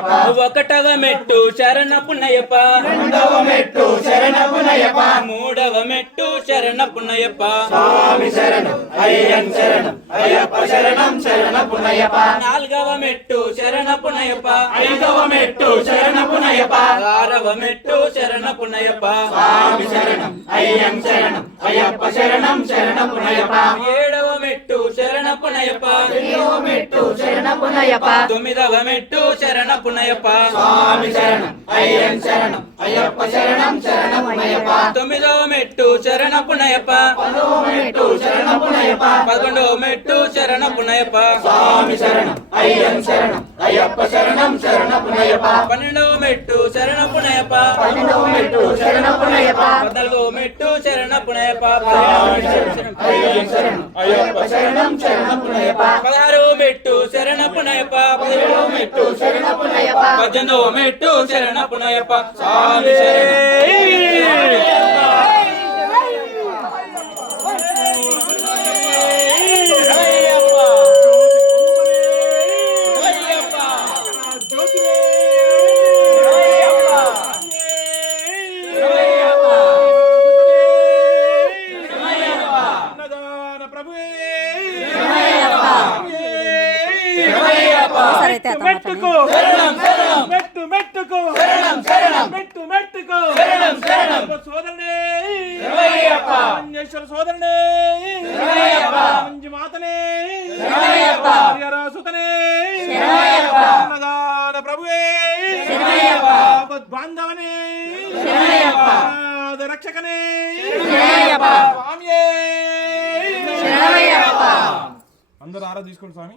ఒకటవ మెట్టు శరణపునయ్యప్ప, రెండవ మెట్టు శరణపునయ్యప్ప, మూడవ మెట్టు శరణపునయ్యప్ప, స్వామి శరణం అయ్యం శరణం అయ్యప్ప శరణం శరణపునయ్యప్ప, నాలుగవ మెట్టు శరణపునయ్యప్ప, ఐదవ మెట్టు శరణపునయ్యప్ప, ఆరవ మెట్టు శరణపునయ్యప్ప, స్వామి శరణం అయ్యం శరణం అయ్యప్ప శరణం శరణపునయ్యప్ప, ఏడవ మెట్టు శరణపునయ్యప్ప, ఎనిమిదవ మెట్టు శరణపునయ్యప్ప, తొమ్మిదవ మెట్టు శరణపునయ్యప్ప, స్వామి శరణం అయ్యం శరణం అయ్యప్ప శరణం శరణపునయ్యప్ప, తొమ్మిదవ మెట్టు శరణపునయ్యప్ప, పదవ మెట్టు శరణపునయ్యప్ప, 11వ మెట్టు శరణపునయ్యప్ప, స్వామి శరణం అయ్యం శరణం అయ్యప్ప శరణం శరణపునయ్యప్ప, 12వ మెట్టు శరణపునయ్యప్ప, 12వ మెట్టు శరణపునయ్యప్ప, 14వ మెట్టు శరణపునయ్యప్ప, అయ్యం శరణం అయ్యప్ప శరణం శరణపునయ్యప్ప, 16వ మెట్టు శరణపునయ్యప్ప, 17వ మెట్టు శరణపునయ్యప్ప, 18వ మెట్టు శరణపునయ్యప్ప, స్వామి శరణం. మెట్టుకు మెట్టు మెట్టుకు మెట్టు మెట్టుకు సోదరుడే మంజేశ్వర సోదరుడే మంజు మాతనే సుతనే అన్నదాన ప్రభువే బాంధవనే రక్షకనే స్వామియే అందరూ ఆరా తీసుకోండి స్వామి.